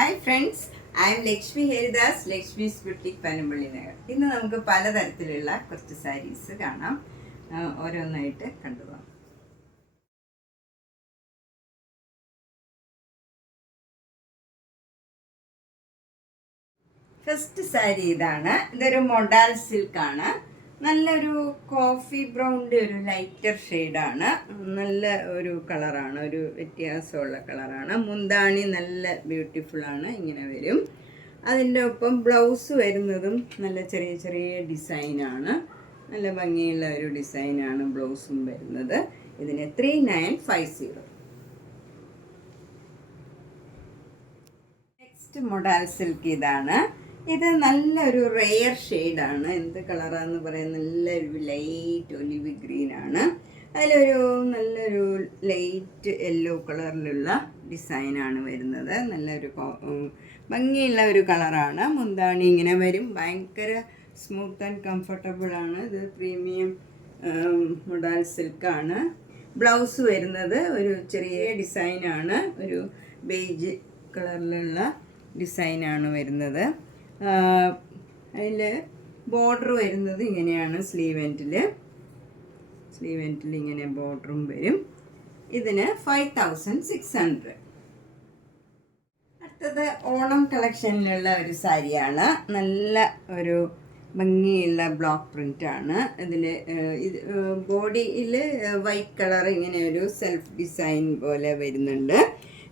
Hi friends, I M Lakshmi Haridas, Lakshmi's boutique Panampilly Nagar. ഇന്ന് നമുക്ക് പലതരത്തിലുള്ള കുറച്ച് സാരീസ് കാണാം. ഓരോന്നായിട്ട് കണ്ടുപോകാം. ഫസ്റ്റ് സാരി ഇതൊരു മൊഡാൽ സിൽക്കാണ്. നല്ലൊരു കോഫി ബ്രൗണിൻ്റെ ഒരു ലൈറ്റർ ഷെയ്ഡാണ്. നല്ല ഒരു കളറാണ്, ഒരു വ്യത്യാസമുള്ള കളറാണ്. മുന്താണി നല്ല ബ്യൂട്ടിഫുള്ളാണ്, ഇങ്ങനെ വരും. അതിൻ്റെ ഒപ്പം ബ്ലൗസ് വരുന്നതും നല്ല ചെറിയ ചെറിയ ഡിസൈനാണ്. നല്ല ഭംഗിയുള്ള ഒരു ഡിസൈനാണ് ബ്ലൗസും വരുന്നത്. ഇതിന് 3950. നെക്സ്റ്റ് മൊഡാൽ സിൽക്ക് ഇത് നല്ലൊരു റെയർ ഷെയ്ഡാണ്. എന്ത് കളറാന്ന് പറയാൻ, നല്ലൊരു ലൈറ്റ് ഒലിവ് ഗ്രീനാണ്. അതിലൊരു നല്ലൊരു ലൈറ്റ് യെല്ലോ കളറിലുള്ള ഡിസൈനാണ് വരുന്നത്. നല്ലൊരു ഭംഗിയുള്ള ഒരു കളറാണ്. മുന്താണി ഇങ്ങനെ വരും. ഭയങ്കര സ്മൂത്ത് ആൻഡ് കംഫർട്ടബിളാണ്. ഇത് പ്രീമിയം മൊഡാൽ സിൽക്കാണ്. ബ്ലൗസ് വരുന്നത് ഒരു ചെറിയ ഡിസൈനാണ്. ഒരു ബേജ് കളറിലുള്ള ഡിസൈനാണ് വരുന്നത്. അതിൽ ബോർഡർ വരുന്നത് ഇങ്ങനെയാണ്. സ്ലീവ് എൻഡിൽ ഇങ്ങനെ ബോർഡറും വരും. ഇതിന് 5600. അടുത്തത് ഓണം കളക്ഷനിലുള്ള ഒരു സാരിയാണ്. നല്ല ഒരു ഭംഗിയുള്ള ബ്ലോക്ക് പ്രിൻ്റാണ്. ഇതിൽ ബോഡിയിൽ വൈറ്റ് കളർ ഇങ്ങനെ ഒരു സെൽഫ് ഡിസൈൻ പോലെ വരുന്നുണ്ട്.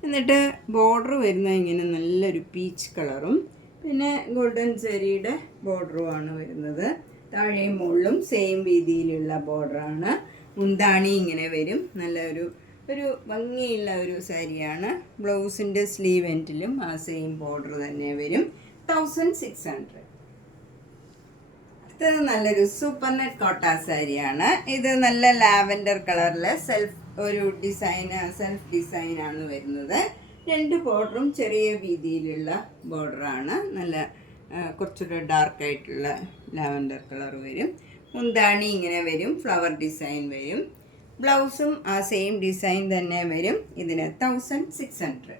എന്നിട്ട് ബോർഡർ വരുന്നത് ഇങ്ങനെ നല്ലൊരു പീച്ച് കളറും പിന്നെ ഗോൾഡൻ ജെറിയുടെ ബോർഡറുമാണ് വരുന്നത്. താഴെയും മുകളിലും സെയിം രീതിയിലുള്ള ബോർഡറാണ്. മുന്താണി ഇങ്ങനെ വരും. നല്ലൊരു ഭംഗിയുള്ള ഒരു സാരിയാണ്. ബ്ലൗസിൻ്റെ സ്ലീവ് എൻഡിലും ആ സെയിം ബോർഡർ തന്നെ വരും. 1600. അടുത്തത് നല്ലൊരു സൂപ്പർ നെറ്റ് കോട്ട സാരിയാണ്. ഇത് നല്ല ലാവൻഡർ കളറിൽ സെൽഫ് ഡിസൈനാണ് വരുന്നത്. രണ്ട് ബോർഡറും ചെറിയ വീതിയിലുള്ള ബോർഡറാണ്. നല്ല കുറച്ചുകൂടെ ഡാർക്കായിട്ടുള്ള ലാവൻഡർ കളർ വരും. മുന്താണി ഇങ്ങനെ വരും. ഫ്ലവർ ഡിസൈൻ വരും. ബ്ലൗസും ആ സെയിം ഡിസൈൻ തന്നെ വരും. ഇതിന് 1600.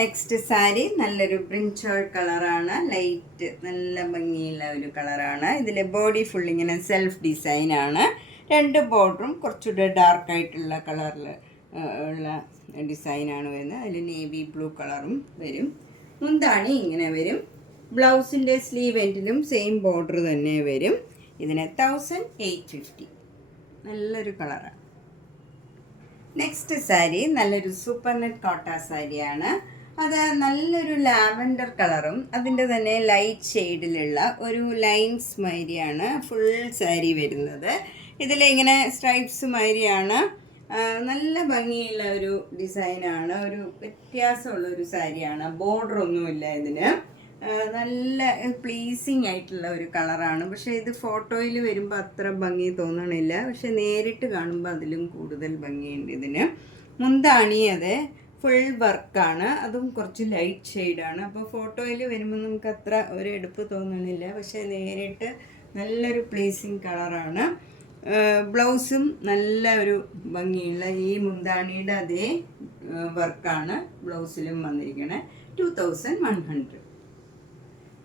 നെക്സ്റ്റ് സാരി നല്ലൊരു ബ്രിഞ്ചോൾ കളറാണ്. ലൈറ്റ് നല്ല ഭംഗിയുള്ള ഒരു കളറാണ്. ഇതിൽ ബോഡി ഫുൾ ഇങ്ങനെ സെൽഫ് ഡിസൈനാണ്. രണ്ട് ബോർഡറും കുറച്ചുകൂടെ ഡാർക്കായിട്ടുള്ള കളറിൽ ഉള്ള ഡിസൈനാണ് വരുന്നത്. അതിൽ നേവി ബ്ലൂ കളറും വരും. മുന്താണി ഇങ്ങനെ വരും. ബ്ലൗസിൻ്റെ സ്ലീവ് എൻഡിലും സെയിം ബോർഡർ തന്നെ വരും. ഇതിന് 1850. നല്ലൊരു കളറാണ്. നെക്സ്റ്റ് സാരി നല്ലൊരു സൂപ്പർ നെറ്റ് കോട്ട സാരിയാണ്. അത് നല്ലൊരു ലാവൻഡർ കളറും അതിൻ്റെ തന്നെ ലൈറ്റ് ഷെയ്ഡിലുള്ള ഒരു ലൈൻസ് മാതിരിയാണ് ഫുൾ സാരി വരുന്നത്. ഇതിലിങ്ങനെ സ്ട്രൈപ്സ് മാതിരിയാണ്. നല്ല ഭംഗിയുള്ള ഒരു ഡിസൈനാണ്. ഒരു വ്യത്യാസമുള്ളൊരു സാരിയാണ്. ബോർഡറൊന്നുമില്ല ഇതിന്. നല്ല പ്ലീസിങ് ആയിട്ടുള്ള ഒരു കളറാണ്. പക്ഷേ ഇത് ഫോട്ടോയിൽ വരുമ്പോൾ അത്ര ഭംഗി തോന്നണില്ല. പക്ഷെ നേരിട്ട് കാണുമ്പോൾ അതിലും കൂടുതൽ ഭംഗിയുണ്ട് ഇതിന്. മുന്താണി അത് ഫുൾ വർക്കാണ്. അതും കുറച്ച് ലൈറ്റ് ഷെയ്ഡാണ്. അപ്പോൾ ഫോട്ടോയിൽ വരുമ്പോൾ നമുക്ക് അത്ര ഒരു എടുപ്പ് തോന്നണില്ല. പക്ഷേ നേരിട്ട് നല്ലൊരു പ്ലീസിങ് കളറാണ്. ബ്ലൗസും നല്ല ഒരു ഭംഗിയുള്ള ഈ മുന്താണിയുടെ അതേ വർക്കാണ് ബ്ലൗസിലും വന്നിരിക്കണേ. 2100.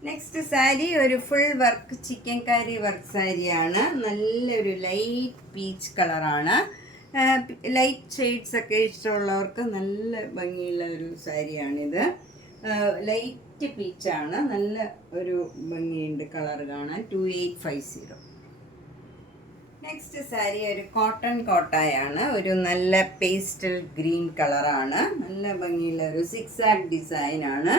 നെക്സ്റ്റ് സാരി ഒരു ഫുൾ വർക്ക് ചിക്കൻ കാരി വർക്ക് സാരിയാണ്. നല്ലൊരു ലൈറ്റ് പീച്ച് കളറാണ്. ലൈറ്റ് ഷെയ്ഡ്സ് ഒക്കെ ഇഷ്ടമുള്ളവർക്ക് നല്ല ഭംഗിയുള്ള ഒരു സാരിയാണിത്. ലൈറ്റ് പീച്ചാണ്. നല്ല ഒരു ഭംഗിയുണ്ട് കളർ കാണാൻ. 2850. നെക്സ്റ്റ് സാരി ഒരു കോട്ടൺ കോട്ടായാണ്. ഒരു നല്ല പേസ്റ്റൽ ഗ്രീൻ കളറാണ്. നല്ല ഭംഗിയുള്ള ഒരു സിക്സാഗ് ഡിസൈനാണ്.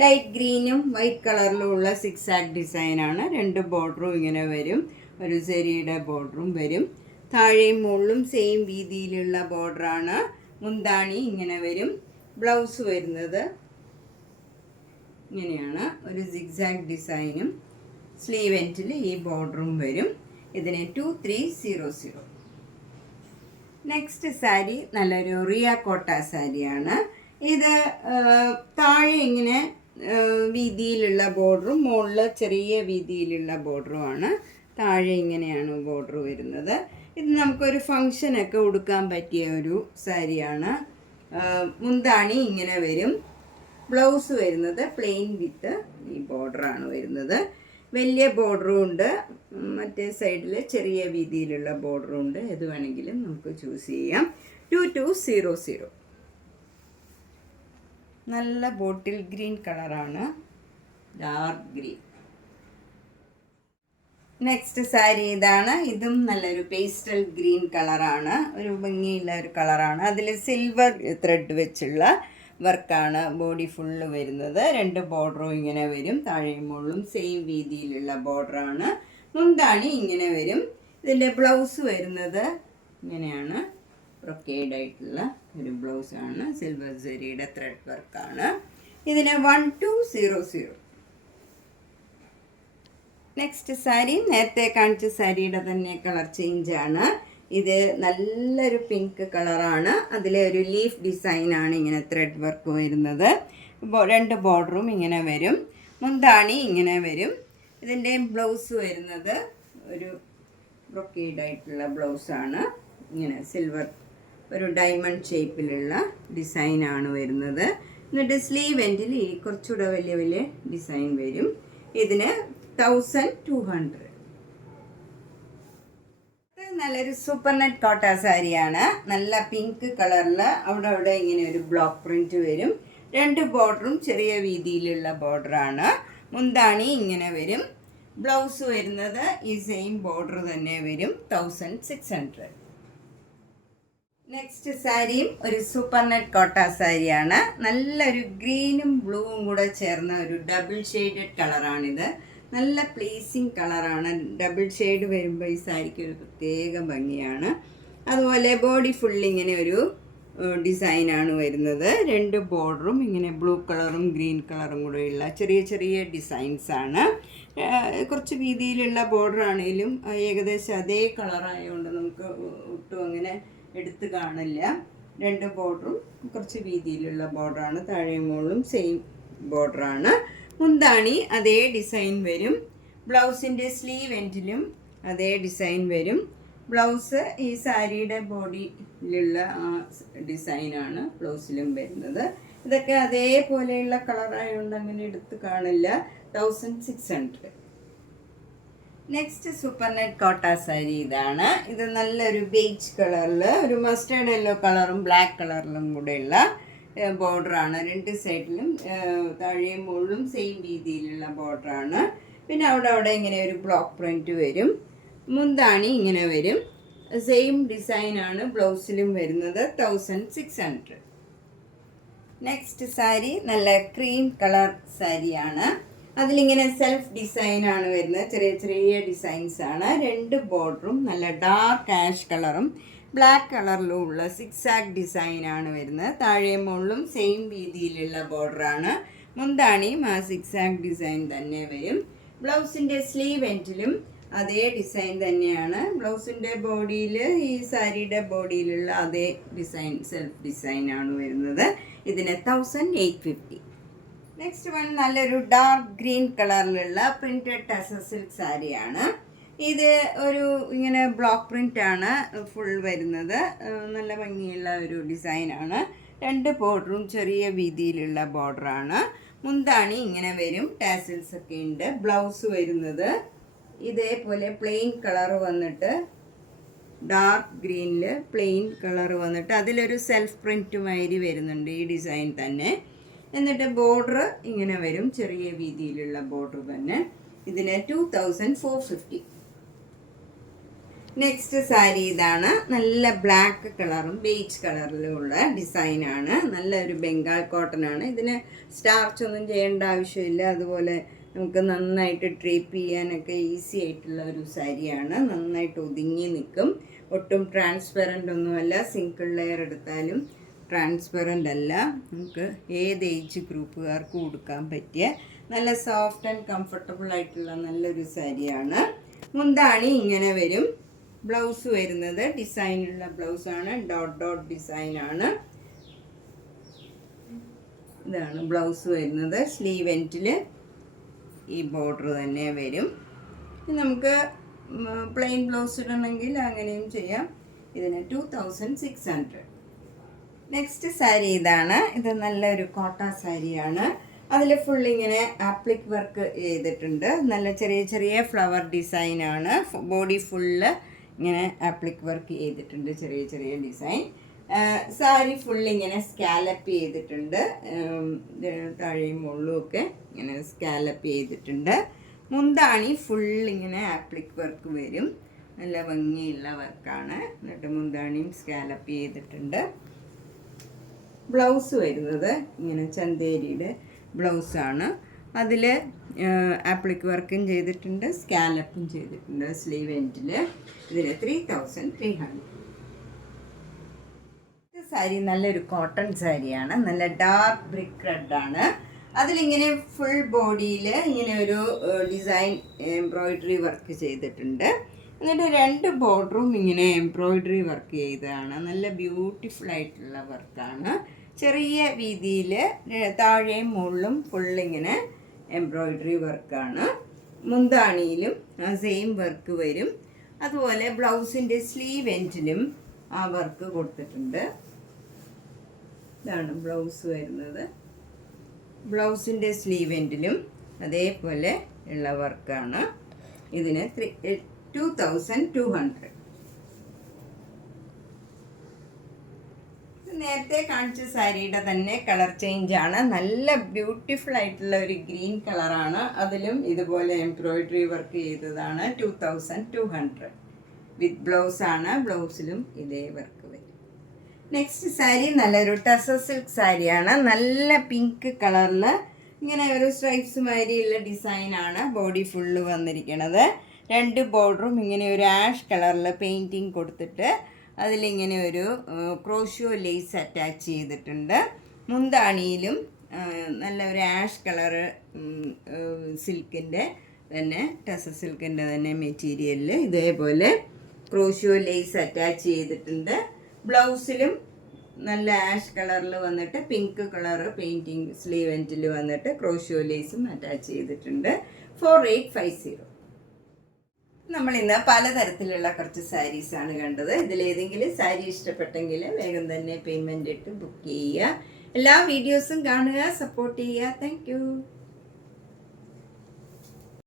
ലൈറ്റ് ഗ്രീനും വൈറ്റ് കളറിലും ഉള്ള സിക്സാഗ് ഡിസൈനാണ്. രണ്ട് ബോർഡറും ഇങ്ങനെ വരും. ഒരു സെരിയുടെ ബോർഡറും വരും. താഴെയും മുകളിലും സെയിം രീതിയിലുള്ള ബോർഡറാണ്. മുന്താണി ഇങ്ങനെ വരും. ബ്ലൗസ് വരുന്നത് ഇങ്ങനെയാണ്. ഒരു സിക്സാഗ് ഡിസൈനും സ്ലീവ് എൻഡിൽ ഈ ബോർഡറും വരും. ഇതിന് 2300. നെക്സ്റ്റ് സാരി നല്ലൊരു റിയ കോട്ട സാരിയാണ്. ഇത് താഴെ ഇങ്ങനെ വീതിയിലുള്ള ബോർഡറും മുകളിൽ ചെറിയ വീതിയിലുള്ള ബോർഡറുമാണ്. താഴെ ഇങ്ങനെയാണ് ബോർഡർ വരുന്നത്. ഇത് നമുക്കൊരു ഫങ്ഷനൊക്കെ ഉടുക്കാൻ പറ്റിയ ഒരു സാരിയാണ്. മുന്താണി ഇങ്ങനെ വരും. ബ്ലൗസ് വരുന്നത് പ്ലെയിൻ വിത്ത് ഈ ബോർഡറാണ് വരുന്നത്. വലിയ ബോർഡറും ഉണ്ട്, മറ്റേ സൈഡിൽ ചെറിയ വീതിയിലുള്ള ബോർഡറും ഉണ്ട്. ഏത് വേണമെങ്കിലും നമുക്ക് ചൂസ് ചെയ്യാം. 2200. നല്ല ബോട്ടിൽ ഗ്രീൻ കളറാണ്, ഡാർക്ക് ഗ്രീൻ. നെക്സ്റ്റ് സാരി ഇതാണ്. ഇതും നല്ലൊരു പേസ്റ്റൽ ഗ്രീൻ കളറാണ്, ഒരു ഭംഗിയുള്ള ഒരു കളറാണ്. അതിൽ സിൽവർ ത്രെഡ് വെച്ചുള്ള വർക്കാണ് ബോഡി ഫുള്ള് വരുന്നത്. 2 ബോർഡറും ഇങ്ങനെ വരും, താഴെയും മുകളിലും സെയിം വീതിയിലുള്ള ബോർഡറാണ്. മുന്താണി ഇങ്ങനെ വരും. ഇതിൻ്റെ ബ്ലൗസ് വരുന്നത് ഇങ്ങനെയാണ്, ബ്രൊക്കേഡ് ആയിട്ടുള്ള ഒരു ബ്ലൗസാണ്, സിൽവർ ജെറിയുടെ ത്രെഡ് വർക്കാണ്. ഇതിന് 1200. നെക്സ്റ്റ് സാരി നേരത്തെ കാണിച്ച സാരിയുടെ തന്നെ കളർ ചേഞ്ചാണ്. ഇത് നല്ലൊരു പിങ്ക് കളറാണ്. അതിലെ ഒരു ലീഫ് ഡിസൈനാണ് ഇങ്ങനെ ത്രെഡ് വർക്ക് വരുന്നത്. 2 ബോർഡറും ഇങ്ങനെ വരും. മുന്താണി ഇങ്ങനെ വരും. ഇതിൻ്റെ ബ്ലൗസ് വരുന്നത് ഒരു ബ്രൊക്കേഡ് ആയിട്ടുള്ള ബ്ലൗസാണ്. ഇങ്ങനെ സിൽവർ ഒരു ഡയമണ്ട് ഷേപ്പിലുള്ള ഡിസൈനാണ് വരുന്നത്. എന്നിട്ട് സ്ലീവ് എൻഡിൽ കുറച്ചുകൂടെ വലിയ വലിയ ഡിസൈൻ വരും. ഇതിന് 1200. നല്ലൊരു സൂപ്പർ നെറ്റ് കോട്ട സാരിയാണ്. നല്ല പിങ്ക് കളറിൽ അവിടെ ഇങ്ങനെ ഒരു ബ്ലോക്ക് പ്രിന്റ് വരും. 2 ബോർഡറും ചെറിയ വീതിയിലുള്ള ബോർഡറാണ്. മുന്താണി ഇങ്ങനെ വരും. ബ്ലൗസ് വരുന്നത് ഈ സെയിം ബോർഡർ തന്നെ വരും. 1600. നെക്സ്റ്റ് സാരിയും ഒരു സൂപ്പർ നെറ്റ് കോട്ട സാരിയാണ്. നല്ലൊരു ഗ്രീനും ബ്ലൂവും കൂടെ ചേർന്ന ഒരു ഡബിൾ ഷെയ്ഡഡ് കളറാണിത്. നല്ല പ്ലീസിങ് കളറാണ്. ഡബിൾ ഷെയ്ഡ് വരുമ്പോൾ ഈ സാരിക്ക് ഒരു പ്രത്യേക ഭംഗിയാണ്. അതുപോലെ ബോഡി ഫുള്ള് ഇങ്ങനെ ഒരു ഡിസൈനാണ് വരുന്നത്. 2 ബോർഡറും ഇങ്ങനെ ബ്ലൂ കളറും ഗ്രീൻ കളറും കൂടെയുള്ള ചെറിയ ചെറിയ ഡിസൈൻസാണ്. കുറച്ച് വീതിയിലുള്ള ബോർഡർ ആണെങ്കിലും ഏകദേശം അതേ കളറായതുകൊണ്ട് നമുക്ക് ഒട്ടും അങ്ങനെ എടുത്ത് കാണില്ല. 2 ബോർഡറും കുറച്ച് വീതിയിലുള്ള ബോർഡറാണ്. താഴെയും മുകളിലും സെയിം ബോർഡറാണ്. മുന്താണി അതേ ഡിസൈൻ വരും. ബ്ലൗസിൻ്റെ സ്ലീവ് എൻഡിലും അതേ ഡിസൈൻ വരും. ബ്ലൗസ് ഈ സാരിയുടെ ബോഡിയിലുള്ള ഡിസൈനാണ് ബ്ലൗസിലും വരുന്നത്. ഇതൊക്കെ അതേപോലെയുള്ള കളറായതുകൊണ്ട് അങ്ങനെ എടുത്ത് കാണില്ല. 1600. നെക്സ്റ്റ് സൂപ്പർ നെറ്റ് കോട്ട സാരി ഇതാണ്. ഇത് നല്ലൊരു ബേജ് കളറിൽ ഒരു മസ്റ്റേർഡ് യെല്ലോ കളറും ബ്ലാക്ക് കളറിലും കൂടെയുള്ള ബോർഡറാണ്. 2 സൈഡിലും താഴെയും മുകളിലും സെയിം രീതിയിലുള്ള ബോർഡറാണ്. പിന്നെ അവിടെ ഇങ്ങനെ ഒരു ബ്ലോക്ക് പ്രിന്റ് വരും. മുന്താണി ഇങ്ങനെ വരും. സെയിം ഡിസൈനാണ് ബ്ലൗസിലും വരുന്നത്. 1600. നെക്സ്റ്റ് സാരി നല്ല ക്രീം കളർ സാരിയാണ്. അതിലിങ്ങനെ സെൽഫ് ഡിസൈനാണ് വരുന്നത്. ചെറിയ ചെറിയ ഡിസൈൻസാണ്. 2 ബോർഡറും നല്ല ഡാർക്ക് ആഷ് കളറും ബ്ലാക്ക് കളറിലും ഉള്ള സിക്സാക് ഡിസൈനാണ് വരുന്നത്. താഴെയും മുകളിലും സെയിം രീതിയിലുള്ള ബോർഡറാണ്. മുന്താണിയും ആ സിക്സാക് ഡിസൈൻ തന്നെ വരും. ബ്ലൗസിൻ്റെ സ്ലീവ് എൻഡിലും അതേ ഡിസൈൻ തന്നെയാണ്. ബ്ലൗസിൻ്റെ ബോഡിയിൽ ഈ സാരിയുടെ ബോഡിയിലുള്ള അതേ ഡിസൈൻ സെൽഫ് ഡിസൈനാണ് വരുന്നത്. ഇതിന് 1850. നെക്സ്റ്റ് വൺ നല്ലൊരു ഡാർക്ക് ഗ്രീൻ കളറിലുള്ള പ്രിൻറ്റഡ് ടസർ സിൽക്ക് സാരിയാണ്. ഇത് ഒരു ഇങ്ങനെ ബ്ലോക്ക് പ്രിൻ്റാണ് ഫുൾ വരുന്നത്. നല്ല ഭംഗിയുള്ള ഒരു ഡിസൈനാണ്. 2 ബോർഡറും ചെറിയ വീതിയിലുള്ള ബോർഡറാണ്. മുന്താണി ഇങ്ങനെ വരും. ടാസിൽസ് ഒക്കെ ഉണ്ട്. ബ്ലൗസ് വരുന്നത് ഇതേപോലെ പ്ലെയിൻ കളർ വന്നിട്ട് ഡാർക്ക് ഗ്രീനിൽ പ്ലെയിൻ കളർ വന്നിട്ട് അതിലൊരു സെൽഫ് പ്രിൻറ്റ് മാതിരി വരുന്നുണ്ട് ഈ ഡിസൈൻ തന്നെ. എന്നിട്ട് ബോർഡർ ഇങ്ങനെ വരും, ചെറിയ വീതിയിലുള്ള ബോർഡർ തന്നെ. ഇതിന് 2450. നെക്സ്റ്റ് സാരി ഇതാണ്. നല്ല ബ്ലാക്ക് കളറും ബേജ് കളറിലുള്ള ഡിസൈനാണ്. നല്ലൊരു ബംഗാൾ കോട്ടൺ ആണ്. ഇതിന് സ്റ്റാർച്ച് ഒന്നും ചെയ്യേണ്ട ആവശ്യമില്ല. അതുപോലെ നമുക്ക് നന്നായിട്ട് ഡ്രേപ്പ് ചെയ്യാനൊക്കെ ഈസി ആയിട്ടുള്ള ഒരു സാരിയാണ്. നന്നായിട്ട് ഒതുങ്ങി നിൽക്കും. ഒട്ടും ട്രാൻസ്പെറൻ്റ് ഒന്നുമല്ല. സിംഗിൾ ലെയർ എടുത്താലും ട്രാൻസ്പെറൻ്റ് അല്ല. നമുക്ക് ഏത് ഏജ് ഗ്രൂപ്പുകാർക്കും കൊടുക്കാൻ പറ്റിയ നല്ല സോഫ്റ്റ് ആൻഡ് കംഫർട്ടബിൾ ആയിട്ടുള്ള നല്ലൊരു സാരിയാണ്. മുന്താണി ഇങ്ങനെ വരും. ബ്ലൗസ് വരുന്നത് ഡിസൈനുള്ള ബ്ലൗസാണ്. ഡോട്ട് ഡിസൈനാണ്. ഇതാണ് ബ്ലൗസ് വരുന്നത്. സ്ലീവ് എൻഡിൽ ഈ ബോർഡർ തന്നെ വരും. നമുക്ക് പ്ലെയിൻ ബ്ലൗസ് ഇടണമെങ്കിൽ അങ്ങനെയും ചെയ്യാം. ഇതിന് 2600. നെക്സ്റ്റ് സാരി ഇതാണ്. ഇത് നല്ലൊരു കോട്ട സാരിയാണ്. അതിൽ ഫുൾ ഇങ്ങനെ ആപ്ലിക് വർക്ക് ചെയ്തിട്ടുണ്ട്. നല്ല ചെറിയ ചെറിയ ഫ്ലവർ ഡിസൈനാണ്. ബോഡി ഫുള്ള് ഇങ്ങനെ ആപ്ലിക് വർക്ക് ചെയ്തിട്ടുണ്ട്, ചെറിയ ചെറിയ ഡിസൈൻ. സാരി ഫുൾ ഇങ്ങനെ സ്കാലപ്പ് ചെയ്തിട്ടുണ്ട്. താഴെയും മുകളിലും ഒക്കെ ഇങ്ങനെ സ്കാലപ്പ് ചെയ്തിട്ടുണ്ട്. മുന്താണി ഫുൾ ഇങ്ങനെ ആപ്ലിക് വർക്ക് വരും. നല്ല ഭംഗിയുള്ള വർക്കാണ്. എന്നിട്ട് മുന്താണിയും സ്കാലപ്പ് ചെയ്തിട്ടുണ്ട്. ബ്ലൗസ് വരുന്നത് ഇങ്ങനെ ചന്തേരിയുടെ ബ്ലൗസാണ്. അതിൽ ആപ്ലിക് വർക്കും ചെയ്തിട്ടുണ്ട്, സ്കാലപ്പും ചെയ്തിട്ടുണ്ട് സ്ലീവ് എൻഡിൽ. ഇതിന് 3300. സാരി നല്ലൊരു കോട്ടൺ സാരിയാണ്. നല്ല ഡാർക്ക് ബ്രിക്ക് റെഡാണ്. അതിലിങ്ങനെ ഫുൾ ബോഡിയിൽ ഇങ്ങനെ ഒരു ഡിസൈൻ എംബ്രോയിഡറി വർക്ക് ചെയ്തിട്ടുണ്ട്. എന്നിട്ട് 2 ബോർഡറും ഇങ്ങനെ എംബ്രോയിഡറി വർക്ക് ചെയ്തതാണ്. നല്ല ബ്യൂട്ടിഫുൾ ആയിട്ടുള്ള വർക്കാണ്. ചെറിയ വീതിയിൽ താഴെയും മുകളിലും ഫുള്ളിങ്ങനെ എംബ്രോയിഡറി വർക്കാണ്. മുന്താണിയിലും ആ സെയിം വർക്ക് വരും. അതുപോലെ ബ്ലൗസിൻ്റെ സ്ലീവ് എൻഡിലും ആ വർക്ക് കൊടുത്തിട്ടുണ്ട്. ഇതാണ് ബ്ലൗസ് വരുന്നത്. ബ്ലൗസിൻ്റെ സ്ലീവ് എൻഡിലും അതേപോലെ ഉള്ള വർക്കാണ്. ഇതിന് 2200. നേരത്തെ കാണിച്ച സാരിയുടെ തന്നെ കളർ ചേഞ്ചാണ്. നല്ല ബ്യൂട്ടിഫുൾ ആയിട്ടുള്ള ഒരു ഗ്രീൻ കളറാണ്. അതിലും ഇതുപോലെ എംബ്രോയിഡറി വർക്ക് ചെയ്തതാണ്. 2200 വിത്ത് ബ്ലൗസാണ്. ബ്ലൗസിലും ഇതേ വർക്ക് വരും. നെക്സ്റ്റ് സാരി നല്ലൊരു ടസർ സിൽക്ക് സാരിയാണ്. നല്ല പിങ്ക് കളറിൽ ഇങ്ങനെ ഒരു സ്ട്രൈപ്സ് മാതിരിയുള്ള ഡിസൈനാണ് ബോഡി ഫുള്ള് വന്നിരിക്കുന്നത്. 2 ബോർഡറും ഇങ്ങനെ ഒരു ആഷ് കളറിൽ പെയിൻറ്റിങ് കൊടുത്തിട്ട് അതിലിങ്ങനെ ഒരു ക്രോഷ്യോ ലേസ് അറ്റാച്ച് ചെയ്തിട്ടുണ്ട്. മുന്താണിയിലും നല്ല ഒരു ആഷ് കളറ് സിൽക്കിൻ്റെ തന്നെ ടസർ സിൽക്കിൻ്റെ തന്നെ മെറ്റീരിയലിൽ ഇതേപോലെ ക്രോഷ്യോ ലേസ് അറ്റാച്ച് ചെയ്തിട്ടുണ്ട്. ബ്ലൗസിലും നല്ല ആഷ് കളറിൽ വന്നിട്ട് പിങ്ക് കളറ് പെയിൻറ്റിങ് സ്ലീവ് എൻഡിൽ വന്നിട്ട് ക്രോഷ്യോ ലേസും അറ്റാച്ച് ചെയ്തിട്ടുണ്ട്. 4850. നമ്മളിന്ന് പലതരത്തിലുള്ള കുറച്ച് സാരീസാണ് കണ്ടത്. ഇതിലേതെങ്കിലും സാരി ഇഷ്ടപ്പെട്ടെങ്കിൽ വേഗം തന്നെ പേയ്മെൻ്റ് ഇട്ട് ബുക്ക് ചെയ്യുക. എല്ലാ വീഡിയോസും കാണുക, സപ്പോർട്ട് ചെയ്യുക. താങ്ക്